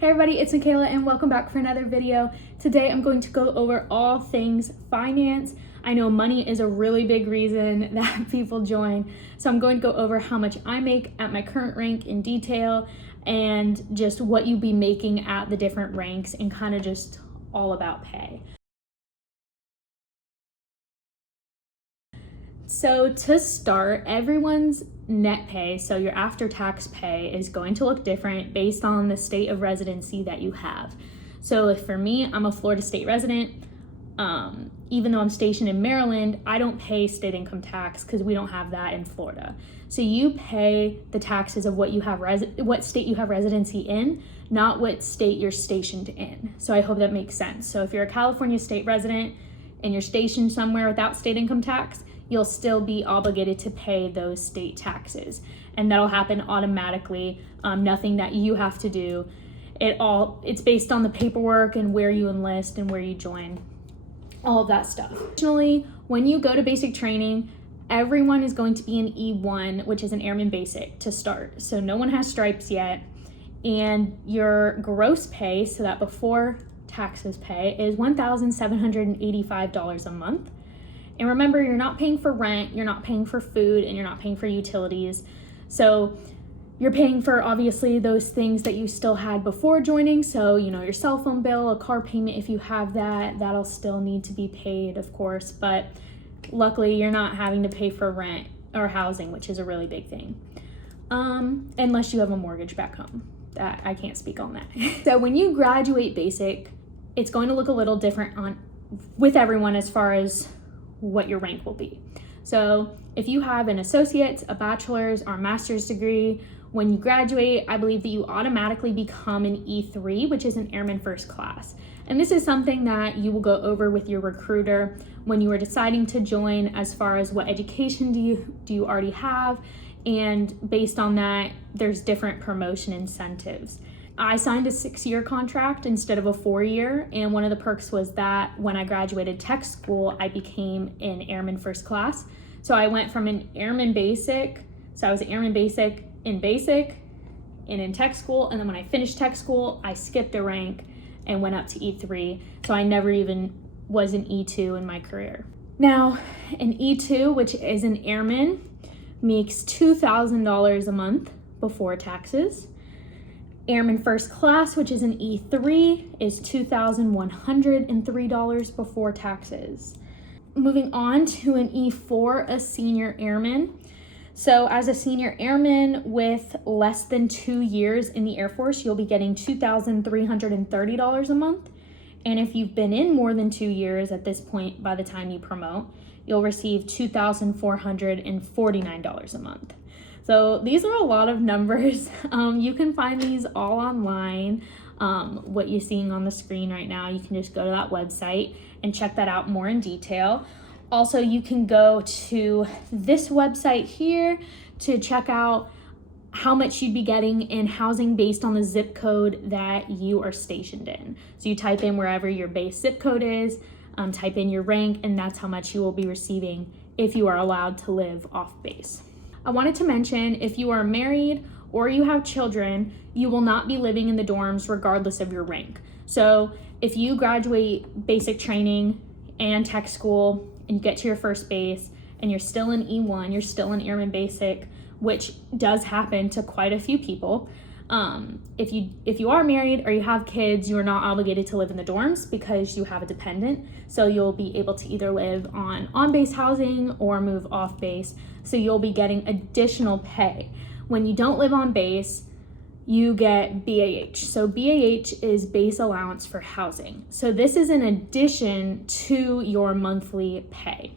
Hey everybody, it's Michaela and welcome back for another video. Today I'm going to go over all things finance. I know money is a really big reason that people join, so I'm going to go over how much I make at my current rank in detail and just what you'll be making at the different ranks and kind of just all about pay. So to start, everyone's net pay, so your after-tax pay, is going to look different based on the state of residency that you have. So if for me, I'm a Florida state resident, even though I'm stationed in Maryland, I don't pay state income tax because we don't have that in Florida. So you pay the taxes of what you have what state you have residency in, not what state you're stationed in. So I hope that makes sense. So if you're a California state resident and you're stationed somewhere without state income tax, you'll still be obligated to pay those state taxes. And that'll happen automatically, nothing that you have to do. It's based on the paperwork and where you enlist and where you join, all of that stuff. Additionally, when you go to basic training, everyone is going to be in E1, which is an Airman Basic to start. So no one has stripes yet. And your gross pay, so that before taxes pay, is $1,785 a month. And remember, you're not paying for rent, you're not paying for food, and you're not paying for utilities. So you're paying for, obviously, those things that you still had before joining. So, your cell phone bill, a car payment, if you have that, that'll still need to be paid, of course. But luckily, you're not having to pay for rent or housing, which is a really big thing. Unless you have a mortgage back home. That I can't speak on that. So when you graduate basic, it's going to look a little different with everyone as far as what your rank will be. So if you have an associate's, a bachelor's, or a master's degree, when you graduate, I believe that you automatically become an E3, which is an Airman First Class. And this is something that you will go over with your recruiter when you are deciding to join, as far as what education do you already have, and based on that, there's different promotion incentives. I signed a 6-year contract instead of a 4-year, and one of the perks was that when I graduated tech school, I became an Airman First Class. So I went from an Airman Basic, so I was an Airman Basic and in tech school, and then when I finished tech school, I skipped a rank and went up to E3, so I never even was an E2 in my career. Now, an E2, which is an airman, makes $2,000 a month before taxes. Airman First Class, which is an E3, is $2,103 before taxes. Moving on to an E4, a senior airman. So as a senior airman with less than 2 years in the Air Force, you'll be getting $2,330 a month. And if you've been in more than 2 years at this point, by the time you promote, you'll receive $2,449 a month. So these are a lot of numbers. You can find these all online. What you're seeing on the screen right now, you can just go to that website and check that out more in detail. Also, you can go to this website here to check out how much you'd be getting in housing based on the zip code that you are stationed in. So you type in wherever your base zip code is, type in your rank, and that's how much you will be receiving if you are allowed to live off base. I wanted to mention, if you are married or you have children, you will not be living in the dorms regardless of your rank. So if you graduate basic training and tech school and you get to your first base and you're still in E1, you're still in Airman Basic, which does happen to quite a few people. If you are married or you have kids, you are not obligated to live in the dorms because you have a dependent. So you'll be able to either live on-base housing or move off base. So you'll be getting additional pay. When you don't live on base, you get BAH. So BAH is base allowance for housing. So this is in addition to your monthly pay.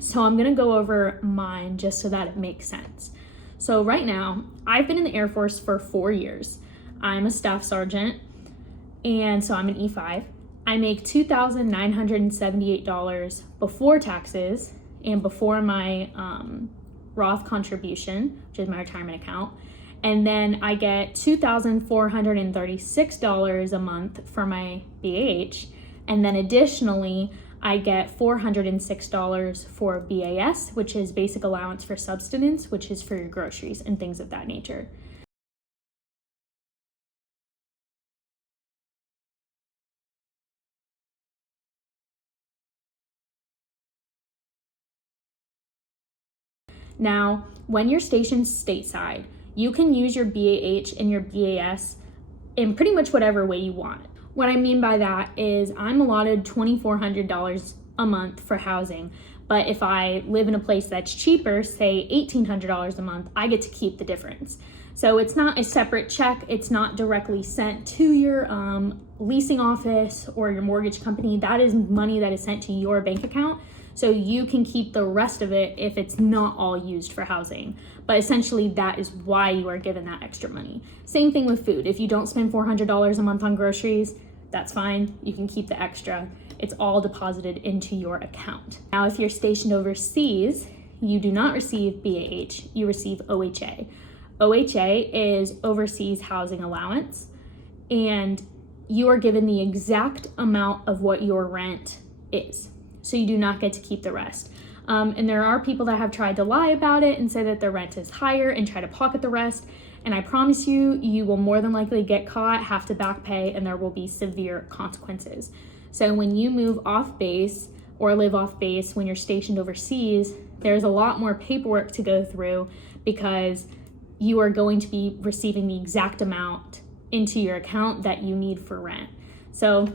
So I'm gonna go over mine just so that it makes sense. So right now, I've been in the Air Force for 4 years. I'm a staff sergeant, and so I'm an E5. I make $2,978 before taxes and before my Roth contribution, which is my retirement account. And then I get $2,436 a month for my BAH. And then additionally, I get $406 for BAS, which is basic allowance for subsistence, which is for your groceries and things of that nature. Now, when you're stationed stateside, you can use your BAH and your BAS in pretty much whatever way you want. What I mean by that is I'm allotted $2,400 a month for housing, but if I live in a place that's cheaper, say $1,800 a month, I get to keep the difference. So it's not a separate check. It's not directly sent to your leasing office or your mortgage company. That is money that is sent to your bank account. So you can keep the rest of it if it's not all used for housing. But essentially that is why you are given that extra money. Same thing with food. If you don't spend $400 a month on groceries, that's fine. You can keep the extra. It's all deposited into your account. Now, if you're stationed overseas, you do not receive BAH, you receive OHA. OHA is Overseas Housing Allowance, and you are given the exact amount of what your rent is. So you do not get to keep the rest. And there are people that have tried to lie about it and say that their rent is higher and try to pocket the rest. And I promise you, you will more than likely get caught, have to back pay, and there will be severe consequences. So when you move off base or live off base when you're stationed overseas, there's a lot more paperwork to go through because you are going to be receiving the exact amount into your account that you need for rent. So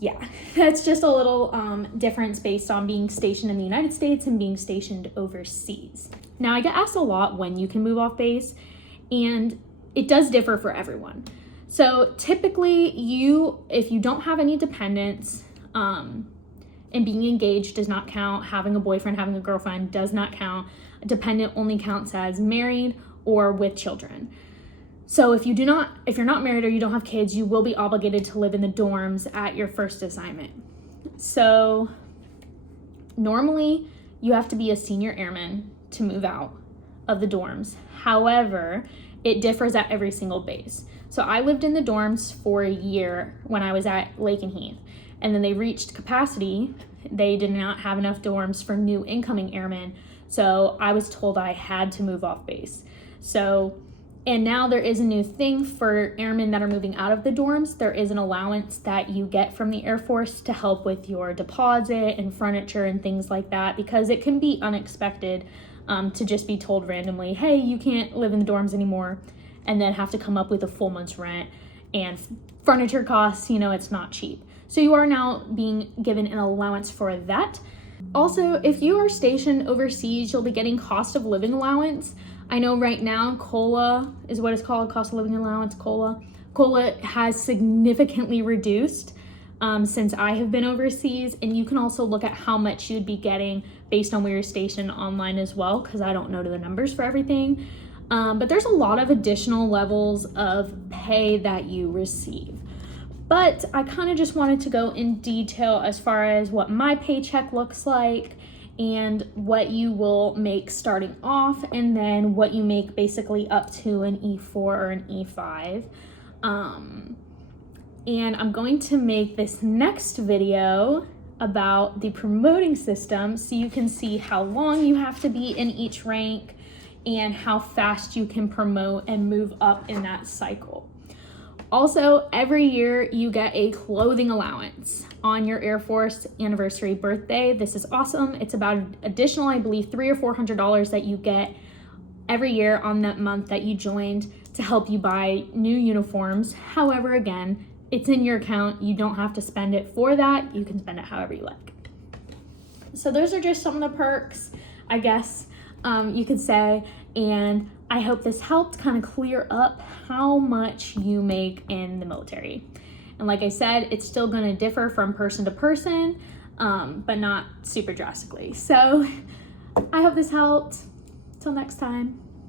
yeah, that's just a little difference based on being stationed in the United States and being stationed overseas. Now, I get asked a lot when you can move off base, and it does differ for everyone. So typically if you don't have any dependents, and being engaged does not count, having a boyfriend, having a girlfriend does not count. A dependent only counts as married or with children. So if you're not married or you don't have kids, you will be obligated to live in the dorms at your first assignment. So normally you have to be a senior airman to move out of the dorms. However, it differs at every single base. So I lived in the dorms for a year when I was at Lake and Heath, and then they reached capacity. They did not have enough dorms for new incoming airmen. So I was told I had to move off base. And now there is a new thing for airmen that are moving out of the dorms. There is an allowance that you get from the Air Force to help with your deposit and furniture and things like that, because it can be unexpected to just be told randomly, hey, you can't live in the dorms anymore, and then have to come up with a full month's rent and furniture costs, it's not cheap. So you are now being given an allowance for that. Also, if you are stationed overseas, you'll be getting cost of living allowance. I know right now COLA is what it's called, cost of living allowance, COLA. COLA has significantly reduced since I have been overseas, and you can also look at how much you'd be getting based on where you're stationed online as well, because I don't know the numbers for everything. But there's a lot of additional levels of pay that you receive. But I kind of just wanted to go in detail as far as what my paycheck looks like and what you will make starting off, and then what you make basically up to an E4 or an E5. And I'm going to make this next video about the promoting system so you can see how long you have to be in each rank and how fast you can promote and move up in that cycle. Also, every year you get a clothing allowance on your Air Force anniversary birthday. This is awesome. It's about an additional, I believe, $300 or $400 that you get every year on that month that you joined to help you buy new uniforms. However, again, it's in your account. You don't have to spend it for that. You can spend it however you like. So those are just some of the perks, I guess you could say. And I hope this helped kind of clear up how much you make in the military. And like I said, it's still going to differ from person to person, but not super drastically. So I hope this helped. Till next time.